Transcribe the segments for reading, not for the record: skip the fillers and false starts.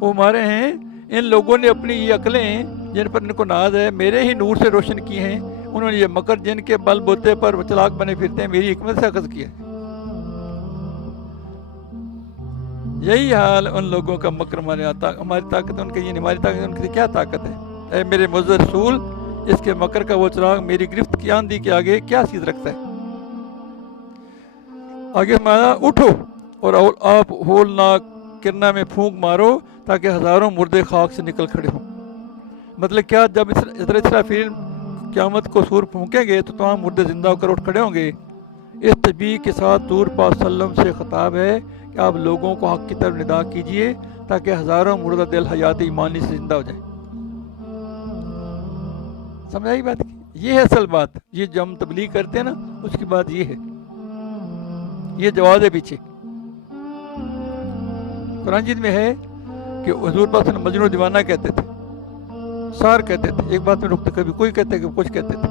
वो हमारे हैं, इन लोगों ने अपनी ये अकलें जिन पर इनको नाज है मेरे ही नूर से रोशन की हैं, उन्होंने ये मकर जिनके बल बोते पर चलाक बने फिरते हैं मेरी हिकमत से अखज़ किया है। यही हाल उन लोगों का मकर हमारी ताकत उनकी ये, हमारी ताकत उनकी क्या ताकत है। ऐ मेरे मुअज़्ज़ज़ रसूल, इसके मकर का वो चिराग मेरी गिरफ्त की आंधी के आगे क्या चीज़ रखता है। आगे हमारा उठो और आप होलनाक किरना में फूंक मारो ताकि हज़ारों मुर्दे खाक से निकल खड़े हों। मतलब क्या, जब इसराफील क़यामत को सूर फूंकेंगे तो तमाम मुर्दे ज़िंदा होकर उठ खड़े होंगे। इस तस्बीह के साथ तूर पाक सल्लम से ख़िताब है कि आप लोगों को हक़ की तरफ निदा कीजिए ताकि हज़ारों मुर्दा दिल हयात ईमानी से ज़िंदा हो जाए। समझ आई बात की? ये है असल बात। ये जो हम तबलीग करते हैं ना, उसकी बात ये है, ये जवाब है पीछे। कुरान मजीद में है कि हुज़ूर पाक मजनून दीवाना कहते थे, सार कहते थे, एक बात में रुकते, कभी कोई कहते कभी कुछ कहते थे।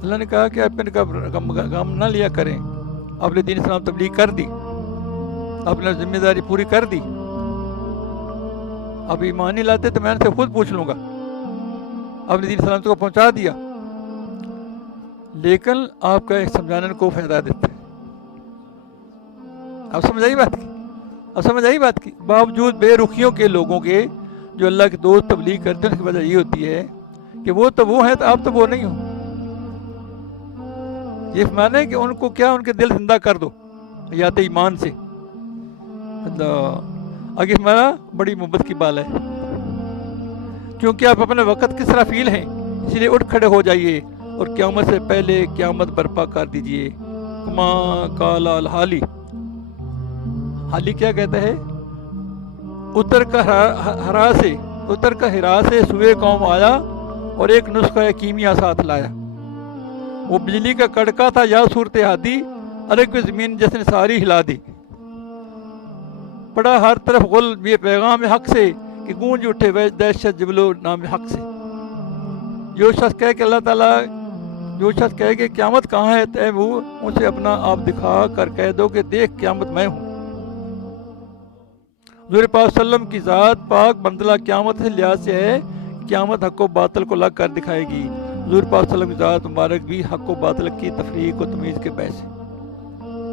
अल्लाह ने कहा कि आप इनका गम ना लिया करें, आपने दीन इस्लाम तबलीग कर दी, आपने जिम्मेदारी पूरी कर दी, आप ईमान नहीं लाते तो मैं इनसे खुद पूछ लूँगा, आपने दीन इस्लाम को पहुँचा दिया, लेकिन आपका एक समझाने को फ़ायदा देता है। आप समझ आई बात की? अब समझ आई बात की? बावजूद बेरुखियों के लोगों के जो अल्लाह के दोस्त तबलीग करते हैं, उसकी वजह ये होती है कि वो तो वो हैं तो आप तो वो नहीं हो। ये माने कि उनको क्या, उनके दिल जिंदा कर दो याद ईमान से। आगे हमारा बड़ी मोहब्बत की बात है, क्योंकि आप अपने वक़्त की इसराफील हैं, इसलिए उठ खड़े हो जाइए और क़यामत से पहले क़यामत बर्पा कर दीजिए। कमा काला अल हाली, हाली क्या कहता है? उतर का हिरा से सुए कौम आया और एक नुस्खा कीमिया साथ लाया। वो बिजली का कड़का था या सूरत हादी, अलग की ज़मीन जिसने सारी हिला दी। पड़ा हर तरफ गुल ये पैगाम हक से कि गूंज उठे वह दहशत जबलो नाम हक से। जो शख्स कहे कि अल्लाह ताला, जो शख्स कहे कि क़यामत कहाँ है, तय वो उसे अपना आप दिखा कर कह दो कि देख क़यामत मैं हूँ। हुज़ूर पाक सल्लम की ज़ात पाक बंदला क़यामत से लिहाज से है, क़यामत हक़ व बातिल को लग कर दिखाएगी। हुज़ूर पाक सल्लम की ज़ात मुबारक भी हक़ व बातिल की तफरीक व तमीज़ के बहस है।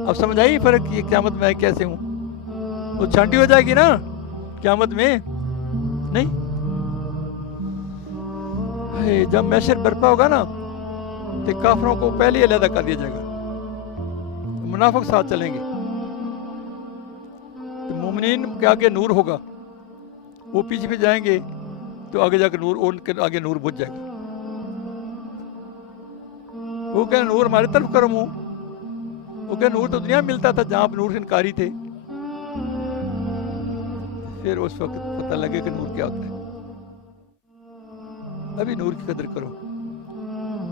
अब समझ आई फ़र्क, ये क़यामत में कैसे हूँ? वो छांटी हो जाएगी ना क़यामत में, नहीं? जब महशर बर्पा होगा ना तो काफिरों को पहले ही अलहदा कर दिया जाएगा, मुनाफिक साथ चलेंगे, तो मोमिनीन के आगे नूर होगा, वो पीछे पे जाएंगे तो आगे जाकर नूर, उनके आगे नूर बुझ जाएगा। वो क्या नूर हमारी तरफ करो मुँह, वो क्या नूर तो दुनिया में मिलता था जहाँ आप नूर से इनकारी थे। फिर उस वक्त पता लगे कि नूर क्या होता है। अभी नूर की कदर करो।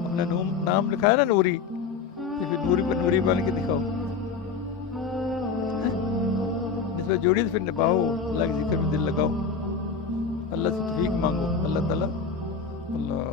अपना नाम लिखा है ना नूरी, तो फिर नूरी पर नूरी बन के दिखाओ। इस पर जोड़ी तो फिर निभाओ, अल्लाह के जिक्र में दिल लगाओ, अल्लाह से तौफीक मांगो। अल्लाह ताला अल्लाह